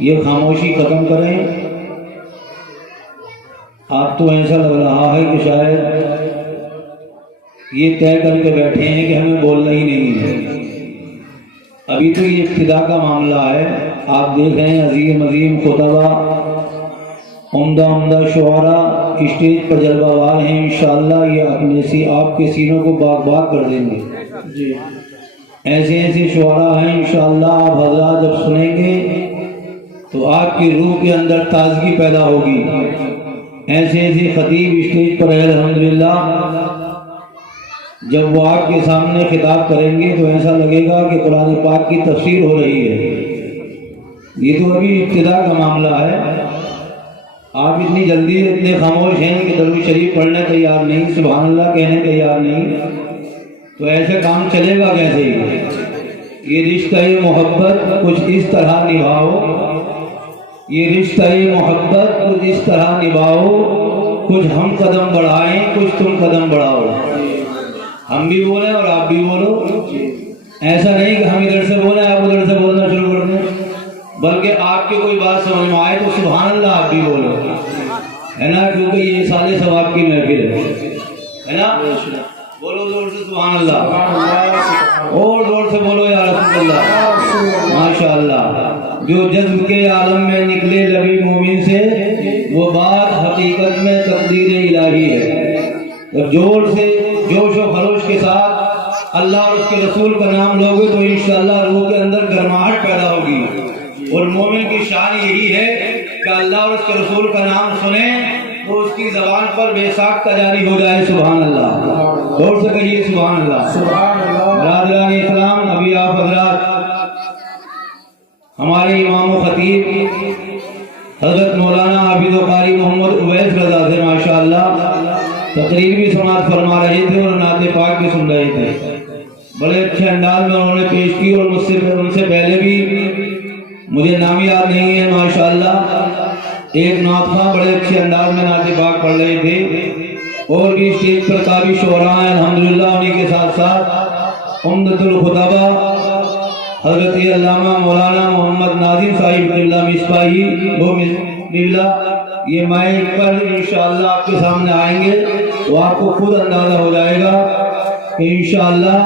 یہ خاموشی ختم کریں. آپ تو ایسا لگ رہا ہے کہ شاید یہ طے کر کے بیٹھے ہیں کہ ہمیں بولنا ہی نہیں ہے. ابھی تو یہ ابتدا کا معاملہ ہے. آپ دیکھ رہے ہیں عظیم عظیم خطبہ، عمدہ شعراء اسٹیج پر جلوہ وار ہیں. انشاءاللہ یہ اپنے آپ کے سینوں کو باغ باغ کر دیں گے. جی ایسے ایسے شعراء ہیں انشاءاللہ. آپ حضرات جب سنیں گے تو آپ کی روح کے اندر تازگی پیدا ہوگی. ایسے ایسے خطیب اسٹیج پر ہے الحمدللہ. جب وہ آپ کے سامنے خطاب کریں گے تو ایسا لگے گا کہ قرآن پاک کی تفسیر ہو رہی ہے. یہ تو ابھی ابتدا کا معاملہ ہے. آپ اتنی جلدی اتنے خاموش ہیں کہ درود شریف پڑھنے تیار نہیں، سبحان اللہ کہنے تیار نہیں، تو ایسے کام چلے گا کیسے؟ یہ رشتہ محبت کچھ اس طرح نبھاؤ، یہ رشتہ محبت کچھ اس طرح نبھاؤ، کچھ ہم قدم بڑھائیں کچھ تم قدم بڑھاؤ. ہم بھی بولیں اور آپ بھی بولو. ایسا نہیں کہ ہم ادھر سے بولیں آپ ادھر سے بولنا شروع کر دیں، بلکہ آپ کی کوئی بات سمجھ میں آئے تو سبحان اللہ آپ بھی بولو، ہے نا، کیونکہ یہ سارے ثواب کی محفل ہے نا. بولو زور سے سبحان اللہ، اور زور سے بولو یا رسول اللہ. ماشاء اللہ. جو جذب کے عالم میں نکلے لبی مومن سے وہ بات حقیقت میں تقدیر الہی ہے. اور زور سے جوش و خروش کے ساتھ اللہ اور اس کے رسول کا نام لوگے تو انشاءاللہ روح کے اندر گرماہٹ پیدا ہوگی. اور مومن کی شان یہی ہے کہ اللہ اور اس کے رسول کا نام سنیں تو اس کی زبان پر بے ساختہ جاری ہو جائے. سبحان اللہ. اور سے کہیے سبحان اللہ. سبحان اللہ. برادران اسلام، ابھی آپ حضرات ہمارے امام و خطیب حضرت مولانا حافظ و قاری محمد اویس رضا سے ماشاءاللہ تقریر بھی سماعت فرما رہے تھے اور نعت پاک بھی سن رہے تھے. بڑے اچھے انداز میں انہوں نے پیش کی اور ان سے پہلے بھی مجھے نام یاد نہیں ہے ماشاءاللہ ایک نعت خواں بڑے اچھے انداز میں نعت پاک پڑھ رہے تھے. اور بھی اسٹیج پر کافی شعراء ہیں الحمدللہ. انہی کے ساتھ ساتھ عمدۃ الخطبہ حضرت علامہ مولانا محمد ناظم صاحب اللہ مصباحی وہ یہ مائک پر انشاءاللہ آپ کے سامنے آئیں گے تو آپ کو خود اندازہ ہو جائے گا کہ انشاءاللہ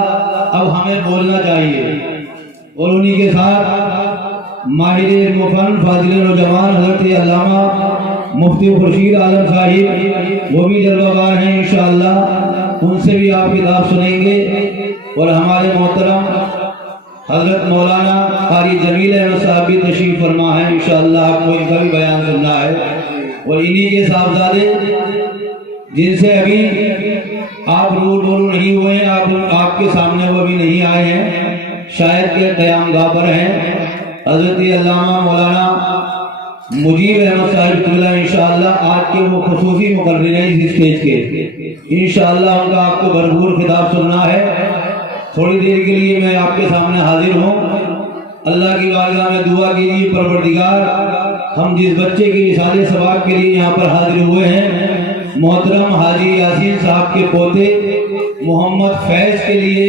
اب ہمیں بولنا چاہیے. اور انہی کے ساتھ ماہر مفن فاضل نوجوان حضرت علامہ مفتی خورشید عالم صاحب وہ بھی جلوہ گار ہیں انشاءاللہ. ان سے بھی آپ کتاب سنیں گے. اور ہمارے محترم حضرت مولانا قاری جمیل احمد صاحب بھی تشریف فرما ہے انشاءاللہ. آپ کو ان کا بھی بیان سننا ہے. اور انہی کے صاحبزادے جن سے ابھی آپ روبرو نہیں ہوئے ہیں، آپ کے سامنے وہ بھی نہیں آئے ہیں، شاید کے قیام گاہ پر ہیں، حضرت علامہ مولانا مجیب احمد صاحب اللہ انشاءاللہ. آج کے وہ خصوصی مقرر ہیں اس اسٹیج کے. انشاءاللہ ان کا آپ کو بھرپور خطاب سننا ہے. تھوڑی دیر کے لیے میں آپ کے سامنے حاضر ہوں. اللہ کی بارگاہ میں دعا کیجیے پروردگار ہم جس بچے کی رسالے ثواب کے لیے یہاں پر حاضر ہوئے ہیں محترم حاجی یاسین صاحب کے پوتے محمد فیض کے لیے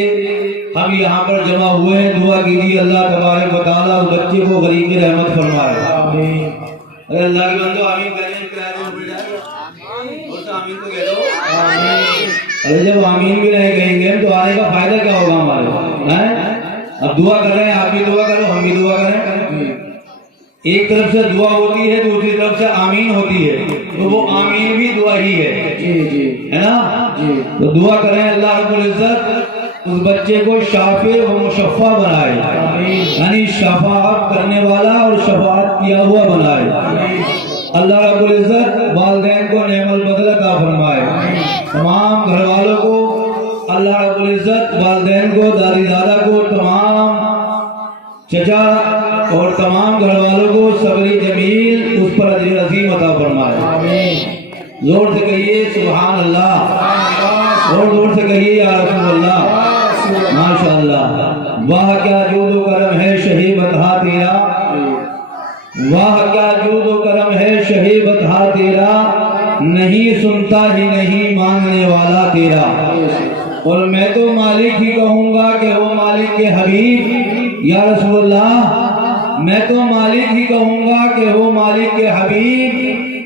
ہم یہاں پر جمع ہوئے ہیں. دعا کیجیے اللہ تبارک و تعالیٰ اس بچے کو غریب رحمت فرمائے. اگر اللہ کی بندو آمین کہیں آمین تو کہہ دو. ارے جب آمین بھی نہیں کہیں گے تو آنے کا فائدہ کیا ہوگا ہمارے؟ اب دعا کر رہے ہیں، آپ بھی دعا کرو ہم بھی دعا کریں. ایک طرف سے دعا ہوتی ہے دوسری طرف سے آمین ہوتی ہے تو وہ آمین بھی دعا ہی ہے. ہے نا؟ تو دعا کریں اللہ رب العزت اس بچے کو شافع و مشفع بنائے، یعنی شفاعت کرنے والا اور شفاعت کیا ہوا بنائے. اللہ رب العزت والدین کو نعم البدل عطا فرمائے. تمام گھر والوں کو اللہ رب العزت والدین کو دادی دادا کو تمام چچا اور تمام گھر والوں کو صبر جمیل اس پر اجر عظیم عطا فرمائے. زور سے کہیے سبحان اللہ، اور زور سے کہیے یا رسول اللہ. ماشاء اللہ. واہ کیا جود و کرم ہے شہی بتہا تیرا، واہ کیا جود و کرم ہے شہی بتہا تیرا، نہیں سنتا ہی نہیں مانگنے والا تیرا. اور میں تو مالک ہی کہوں گا کہ وہ مالک کے حبیب یا رسول اللہ میں تو مالک ہی کہوں گا کہ وہ مالک کے حبیب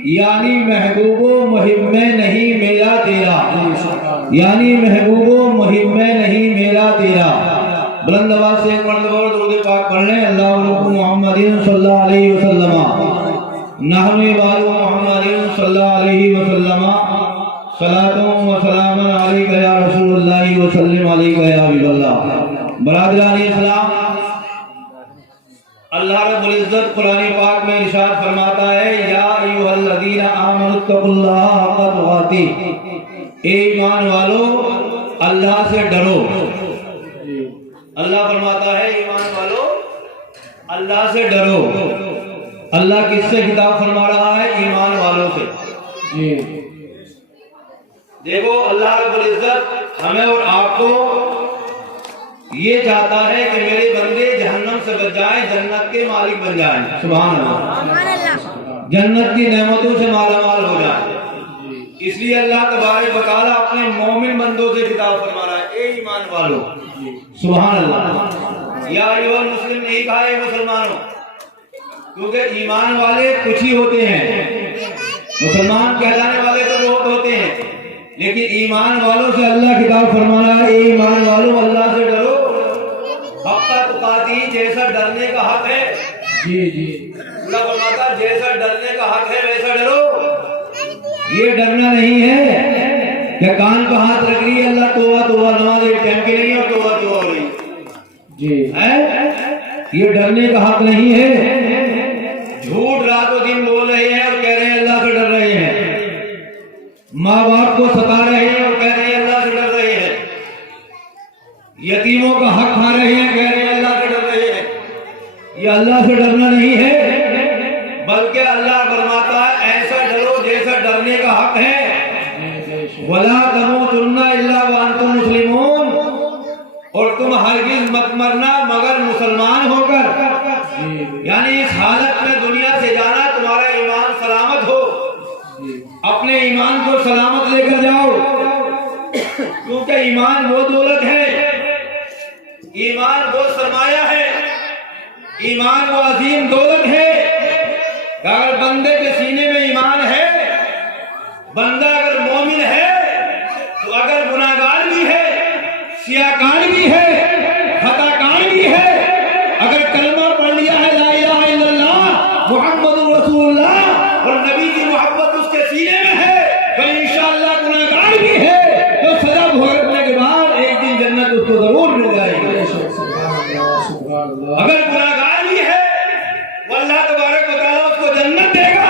یعنی محبوب و محب میں نہیں میرا تیرا، یعنی محبوب و محب میں نہیں میرا تیرا۔ بلند آواز سے ایک مرتبہ درود پاک پڑھ لیں۔ اللہم محمد صلی اللہ علیہ وسلم نحن عباد محمد صلی اللہ علیہ وسلم صلاۃ و سلام علیک یا رسول اللہ وسلم علیک یا حبیب اللہ۔ برادران اسلام، اللہ رب العزت قرآن پاک میں ارشاد فرماتا ہے یا ایھا الذین آمنوا اتقوا اللہ حق تقاتہ، اے ایمان والو اللہ سے ڈرو۔ اللہ فرماتا ہے ایمان والو اللہ سے ڈرو۔ اللہ کس سے خطاب فرما رہا ہے؟ ایمان والوں سے۔ دیکھو اللہ رب العزت ہمیں اور آپ کو یہ چاہتا ہے کہ میرے بندے جہنم سے بچ جائیں، جنت کے مالک بن جائیں۔ سبحان اللہ، جنت کی نعمتوں سے مالا مال ہو جائیں۔ اس لیے اللہ تبارک و تعالیٰ اپنے مومن بندوں سے خطاب فرما رہا ہے، اے ایمان والو۔ سبحان اللہ، یا ایھا المسلم نہیں کہا اے مسلمانوں، کیونکہ ایمان والے کچھ ہی ہوتے ہیں، مسلمان کہلانے والے تو بہت ہوتے ہیں، لیکن ایمان والوں سے اللہ خطاب فرما رہا ہے، اے ایمان والو اللہ سے ڈرو حق تقاتی، جیسا ڈرنے کا حق ہے۔ اللہ فرماتا ہے جیسا ڈرنے کا حق ہے ویسا ڈرو۔ یہ ڈرنا نہیں ہے کہ کان پہ ہاتھ رکھ رہی ہے اللہ توبہ توبہ، نماز ایک ٹائم کی نہیں اور توبہ توبہ ہو رہی ہے، یہ ڈرنے کا حق نہیں ہے۔ جھوٹ رات و دن بول رہے ہیں اور کہہ رہے ہیں اللہ سے ڈر رہے ہیں، ماں باپ کو ستا رہے ہیں اور کہہ رہے ہیں اللہ سے ڈر رہے ہیں، یتیموں کا حق کھا رہے ہیں کہہ رہے ہیں اللہ سے ڈر رہے ہیں۔ یہ اللہ سے ڈرنا نہیں ہے، بلکہ اللہ فرماتا ہے ایسا ڈرو جیسا ڈرنے کا حق ہے۔ وَلَا تَمُوتُنَّ إِلَّا وَأَنْتُم مُّسْلِمُونَ، اور تم ہرگز مت مرنا مگر مسلمان ہو کر، یعنی اس حالت میں دنیا سے جانا تمہارا ایمان سلامت ہو، اپنے ایمان کو سلامت لے کر جاؤ، کیونکہ ایمان وہ دولت ہے، ایمان وہ سرمایہ ہے، ایمان وہ عظیم دولت ہے کہ اگر بندے کے سینے میں ایمان ہے، بندہ اگر مومن ہے تو اگر گناہگار بھی ہے، سیاکار بھی ہے، خطا کار بھی ہے، اگر کلمہ پڑھ لیا ہے لا الہ الا اللہ محمد رسول اللہ اور نبی کی محبت اس کے سینے میں ہے تو انشاءاللہ گناہگار بھی ہے تو سزا بھگتنے کے بعد ایک دن جنت اس کو ضرور مل جائے گی۔ اگر گناہگار بھی ہے وہ اللہ تبارک و تعالیٰ اس کو جنت دے گا،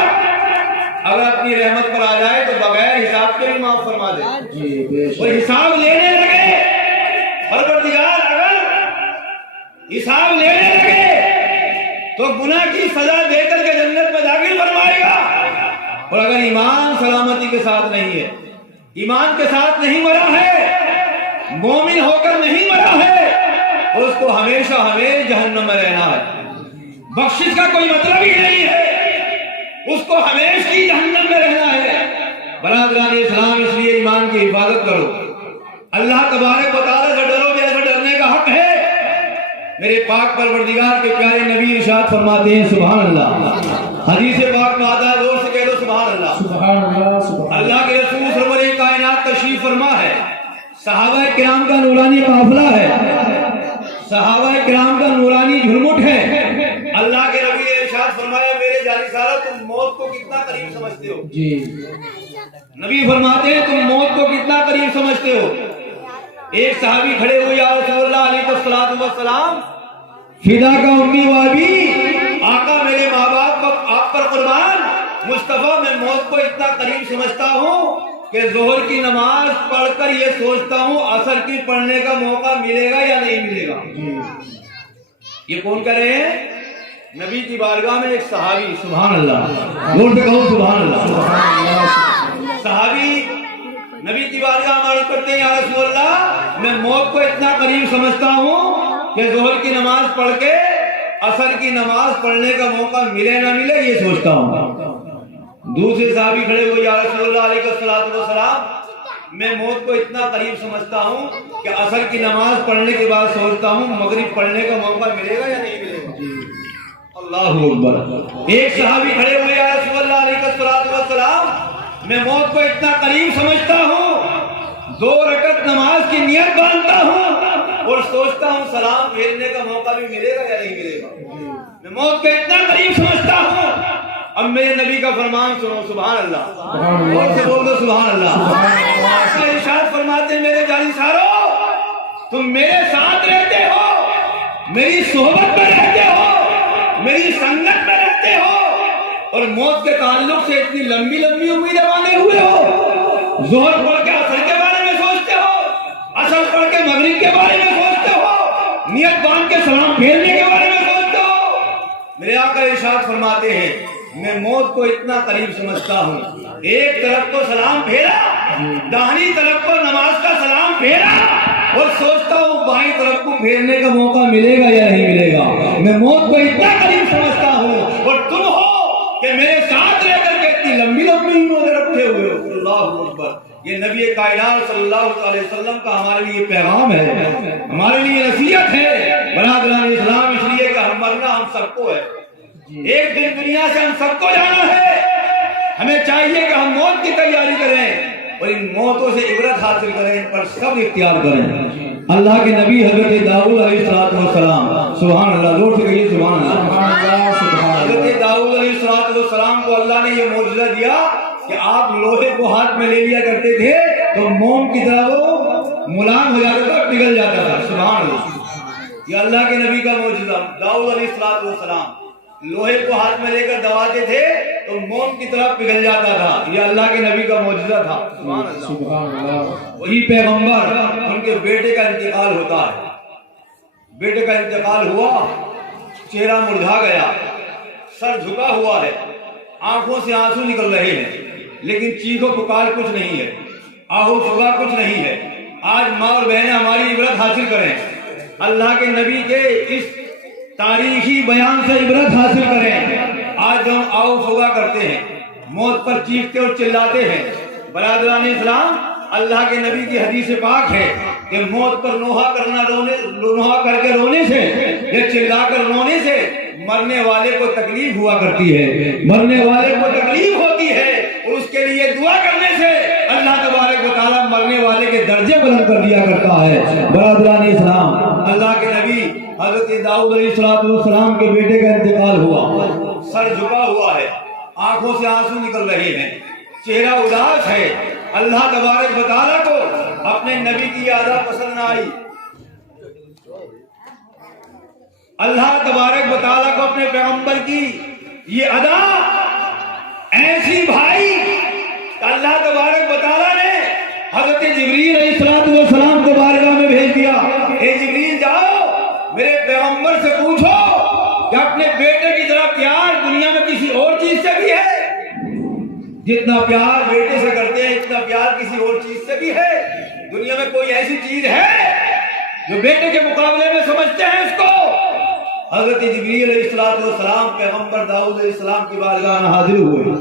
اگر اپنی رحمت پر آ جائے تو بغیر حساب کے بھی معاف فرما دے۔ وہ حساب لینے لگے، پروردگار اگر حساب لینے لگے تو گناہ کی سزا دے کر کے جنت میں داخل فرمائے گا، اور اگر ایمان سلامتی کے ساتھ نہیں ہے، ایمان کے ساتھ نہیں مرا ہے، مومن ہو کر نہیں مرا ہے، اس کو ہمیشہ ہمیں جہنم میں رہنا ہے۔ بخشش کا کوئی مطلب ہی نہیں ہے، اس کو ہمیشہ ہی جہنم میں رہنا ہے۔ برادران اسلام، اس لیے ایمان کی حفاظت کرو، اللہ تبارک و تعالیٰ سے ڈرو جیسا ڈرنے کا حق ہے۔ میرے پاک پروردگار کے پیارے نبی ارشاد فرماتے ہیں سبحان اللہ، حدیث پاک میں آتا ہے، زور سے کہہ دو سبحان اللہ۔ سبحان اللہ۔ اللہ کے رسول سرور کائنات تشریف فرما ہے، صحابہ کرام کا نورانی قافلہ ہے، صحابہ کرام کا نورانی جھرمٹ ہے۔ اللہ کے نبی نے ارشاد فرمایا میرے جانثارو تم موت کو کتنا قریب سمجھتے ہو؟ نبی فرماتے ہیں تم موت کو کتنا قریب سمجھتے ہو؟ ایک صحابی کھڑے ہوئے، یا رسول اللہ علیہ الصلوۃ والسلام، فدا کا امی و ابی، آقا میرے ماں باپ آپ پر قربان، مصطفیٰ میں موت کو اتنا قریب سمجھتا ہوں کہ ظہر کی نماز پڑھ کر یہ سوچتا ہوں عصر کی پڑھنے کا موقع ملے گا یا نہیں ملے گا۔ یہ کون کہہ رہے ہیں؟ نبی کی بارگاہ میں ایک صحابی، سبحان اللہ، زور سے کہو سبحان اللہ۔ صحابی نبی کی بارگاہ میں عرض کرتے ہیں یا رسول اللہ میں موت کو اتنا قریب سمجھتا ہوں کہ ظہر کی نماز پڑھ کے عصر کی نماز پڑھنے کا موقع ملے نہ ملے یہ سوچتا ہوں۔ دوسرے صحابی کھڑے ہوئے، یا رسول اللہ علیہ الصلوۃ والسلام میں موت کو اتنا قریب سمجھتا ہوں کہ عصر کی نماز پڑھنے کے بعد سوچتا ہوں مغرب پڑھنے کا موقع ملے گا یا نہیں ملے گا۔ اللہ اکبر۔ ایک صحابی کھڑے ہوئے، یا رسول اللہ علیہ الصلوۃ والسلام، میں موت کو اتنا قریب سمجھتا ہوں، 2 رکعت نماز کی نیت باندھتا ہوں اور سوچتا ہوں سلام پھیرنے کا موقع بھی ملے گا یا نہیں ملے گا۔ میں موت کو اتنا قریب سمجھتا ہوں۔ اب میرے نبی کا فرمان سنو، سبحان اللہ، اور سے بول دو سبحان اللہ۔ ارشاد فرماتے ہیں میرے جانی سارو، تم میرے ساتھ رہتے ہو، میری صحبت میں رہتے ہو، میری سنگت میں رہتے ہو، اور موت کے تعلق سے اتنی لمبی لمبی امیدیں باندھے ہوئے ہو، ظہر پڑھ کے عصر کے بارے میں سوچتے ہو، عصر پڑھ کے مغرب کے بارے میں سوچتے ہو، نیت باندھ کے سلام پھیرنے کے بارے میں سوچتے ہو۔ میرے آقا ارشاد فرماتے ہیں میں موت کو اتنا قریب سمجھتا ہوں، ایک طرف کو سلام پھیرا، داہنی طرف کو نماز کا سلام پھیرا، اور سوچتا ہوں بائیں طرف کو پھیرنے کا موقع ملے گا یا نہیں ملے گا۔ میں موت کو اتنا قریب سمجھتا ہوں، اور تم ہو کہ میرے ساتھ رہ کر کے اتنی لمبی لمبی امیدیں رکھے ہوئے ہو۔ اللہ اکبر۔ یہ نبی کائنات صلی اللہ علیہ وسلم کا ہمارے لیے پیغام ہے، ہمارے لیے نصیحت ہے۔ برادران اسلام، اس لیے کہ ہم مرنا ہم سب کو ہے، ایک دن دنیا سے ہم سب کو جانا ہے۔ ہمیں چاہیے کہ ہم موت کی تیاری کریں اور ان موتوں سے عبرت حاصل کریں، ان پر صبر اختیار کریں۔ اللہ کے نبی حضرت داؤد علیہ السلام، سبحان اللہ، زور سے کہیے سبحان اللہ۔ حضرت داؤد علیہ السلام کو اللہ نے یہ معجزہ دیا کہ آپ لوہے کو ہاتھ میں لے لیا کرتے تھے تو موم کی طرح وہ ملان ہو جاتا تھا، پگھل جاتا تھا۔ سبحان اللہ، یہ اللہ کے نبی کا معجزہ۔ داؤد علیہ السلام لوہے کو ہاتھ میں لے کر دباتے تھے تو موم کی طرح پگھل جاتا تھا، یہ اللہ کے نبی کا معجزہ تھا۔ سبحان اللہ۔ وہی پیغمبر، ان کے بیٹے کا انتقال ہوتا ہے، بیٹے کا انتقال ہوا، چہرہ مرجھا گیا، سر جھکا ہوا ہے، آنکھوں سے آنسو نکل رہے ہیں، لیکن چیخ و پکار کچھ نہیں ہے، آہو فغاں کچھ نہیں ہے۔ آج ماں اور بہنیں ہماری عبرت حاصل کریں، اللہ کے نبی کے اس تاریخی بیان سے عبرت حاصل کریں۔ آج ہم آہو فغاں کرتے ہیں، موت پر چیختے اور چلاتے ہیں۔ برادران اسلام، اللہ کے نبی کی حدیث پاک ہے کہ موت پر نوحہ کر کے رونے سے یا چلا کر رونے سے مرنے والے کو تکلیف ہوا کرتی ہے، مرنے والے کو تکلیف ہوتی ہے، اور اس کے لیے دعا کرنے سے اللہ تبارک و تعالیٰ مرنے والے کے درجے بلند کر دیا کرتا ہے۔ برادران اسلام، اللہ کے نبی حضرت داؤد علیہ السلام کے بیٹے کا انتقال ہوا، سر جھکا ہوا ہے، آنکھوں سے آنسو نکل رہے ہیں، چہرہ اداس ہے۔ اللہ تبارک و تعالیٰ کو اپنے نبی کی ادا پسند نہ آئی، اللہ تبارک و تعالیٰ کو اپنے پیغمبر کی یہ ادا ایسی بھائی کہ اللہ تبارک و تعالیٰ نے حضرت جبریل علیہ السلام کو بارگاہ میں بھیج دیا، اے جبریل جاؤ میرے پیغمبر سے پوچھو کہ اپنے بیٹے کی طرح پیار دنیا میں کسی اور چیز سے بھی ہے؟ جتنا پیار بیٹے سے کرتے ہیں اتنا پیار کسی اور چیز سے بھی ہے؟ دنیا میں کوئی ایسی چیز ہے جو بیٹے کے مقابلے میں سمجھتے ہیں اس کو؟ حضرت جبریل علیہ السلام پیغمبر داؤد علیہ السلام کی بارگاہ میں حاضر ہوئے۔